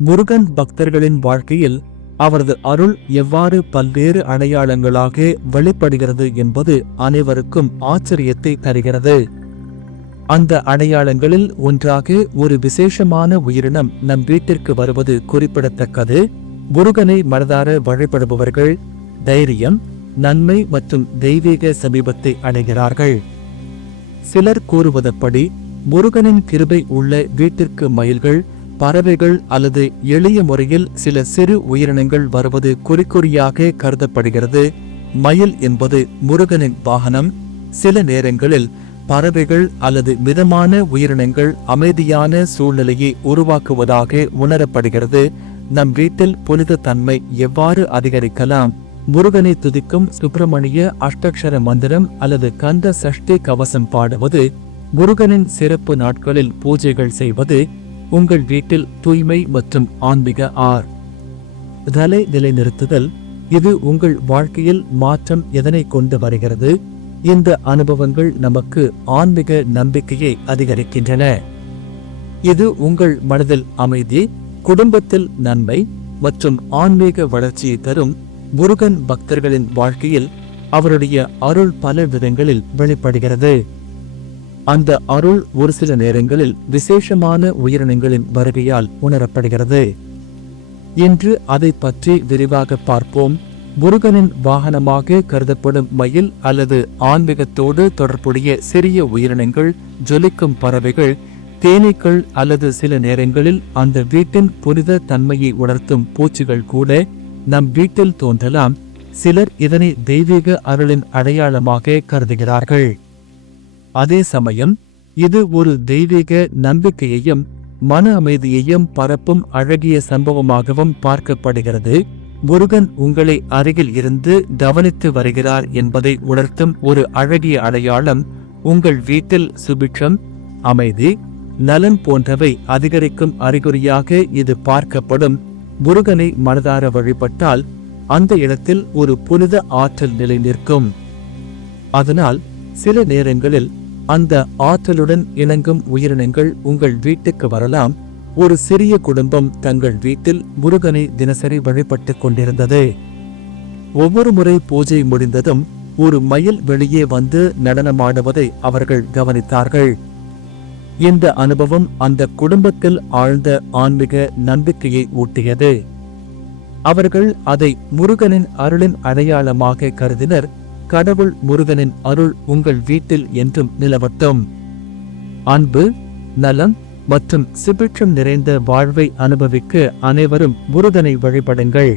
முருகன் பக்தர்களின் வாழ்க்கையில் அவரது அருள் எவ்வாறு பல்வேறு அடையாளங்களாக வெளிப்படுகிறது என்பது அனைவருக்கும் ஆச்சரியத்தை தருகிறது. அந்த அடையாளங்களில் ஒன்றாக ஒரு விசேஷமான உயிரினம் நம் வீட்டிற்கு வருவது குறிப்பிடத்தக்கது. முருகனை மனதார வழிபடுபவர்கள் தைரியம், நன்மை மற்றும் தெய்வீக சமீபத்தை அடைகிறார்கள். சிலர் கூறுவதப்படி முருகனின் கிருபை உள்ள வீட்டிற்கு மயில்கள், பறவைகள் அல்லது எளிய முறையில் சில சிறு உயிரினங்கள் வருவது குறிக்குறியாக கருதப்படுகிறது. மயில் என்பது முருகனின் வாகனம். சில நேரங்களில் பறவைகள் அல்லது மிதமான உயிரினங்கள் அமைதியான சூழ்நிலையை உருவாக்குவதாக உணரப்படுகிறது. நம் வீட்டில் புனித தன்மை எவ்வாறு அதிகரிக்கலாம்? முருகனை துதிக்கும் சுப்பிரமணிய அஷ்டக்ஷர மந்திரம் அல்லது கந்த சஷ்டி கவசம் பாடுவது, முருகனின் சிறப்பு நாட்களில் பூஜைகள் செய்வது, உங்கள் வீட்டில் தூய்மை மற்றும் ஆன்மீக தலை நிலைநிறுத்துதல். இது உங்கள் வாழ்க்கையில் மாற்றம் எதனை கொண்டு வருகிறது? இந்த அனுபவங்கள் நமக்கு ஆன்மீக நம்பிக்கையை அதிகரிக்கின்றன. இது உங்கள் மனதில் அமைதி, குடும்பத்தில் நன்மை மற்றும் ஆன்மீக வளர்ச்சியை தரும். முருகன் பக்தர்களின் வாழ்க்கையில் அவருடைய அருள் பல விதங்களில் வெளிப்படுகிறது. அந்த அருள் ஒரு சில நேரங்களில் விசேஷமான உயிரினங்களின் வருகையால் உணரப்படுகிறது. இன்று அதை பற்றி விரிவாக பார்ப்போம். முருகனின் வாகனமாக கருதப்படும் மயில் அல்லது ஆன்மீகத்தோடு தொடர்புடைய சிறிய உயிரினங்கள், ஜொலிக்கும் பறவைகள், தேனீக்கள் அல்லது சில நேரங்களில் அந்த வீட்டின் புனித தன்மையை உணர்த்தும் பூச்சிகள் கூட நம் வீட்டில் தோன்றலாம். சிலர் இதனை தெய்வீக அருளின் அடையாளமாக கருதுகிறார்கள். அதே சமயம் இது ஒரு தெய்வீக நம்பிக்கையையும் மன அமைதியையும் பரப்பும் அழகிய சம்பவமாகவும் பார்க்கப்படுகிறது. முருகன் உங்களை அருகில் இருந்து கவனித்து வருகிறார் என்பதை உணர்த்தும் ஒரு அழகிய அடையாளம். உங்கள் வீட்டில் சுபிட்சம், அமைதி, நலன் போன்றவை அதிகரிக்கும் அறிகுறியாக இது பார்க்கப்படும். முருகனை மனதார வழிபட்டால் அந்த இடத்தில் ஒரு புனித ஆற்றல் நிலை நிற்கும். அதனால் சில நேரங்களில் அந்த ஆற்றலுடன் இணங்கும் உயிரினங்கள் உங்கள் வீட்டுக்கு வரலாம். ஒரு சிறிய குடும்பம் தங்கள் வீட்டில் முருகனை தினசரி வழிபட்டு கொண்டிருந்தது. ஒவ்வொரு முறை பூஜை முடிந்ததும் ஒரு மயில் வெளியே வந்து நடனமாடுவதை அவர்கள் கவனித்தார்கள். இந்த அனுபவம் அந்த குடும்பத்தில் ஆழ்ந்த ஆன்மீக நம்பிக்கையை ஊட்டியது. அவர்கள் அதை முருகனின் அருளின் அடையாளமாக கருதினர். கடவுள் முருகனின் அருள் உங்கள் வீட்டில் என்றும் நிலவட்டும். அன்பு, நலம் மற்றும் சுபிட்சம் நிறைந்த வாழ்வை அனுபவிக்க அனைவரும் முருகனை வழிபடுங்கள்.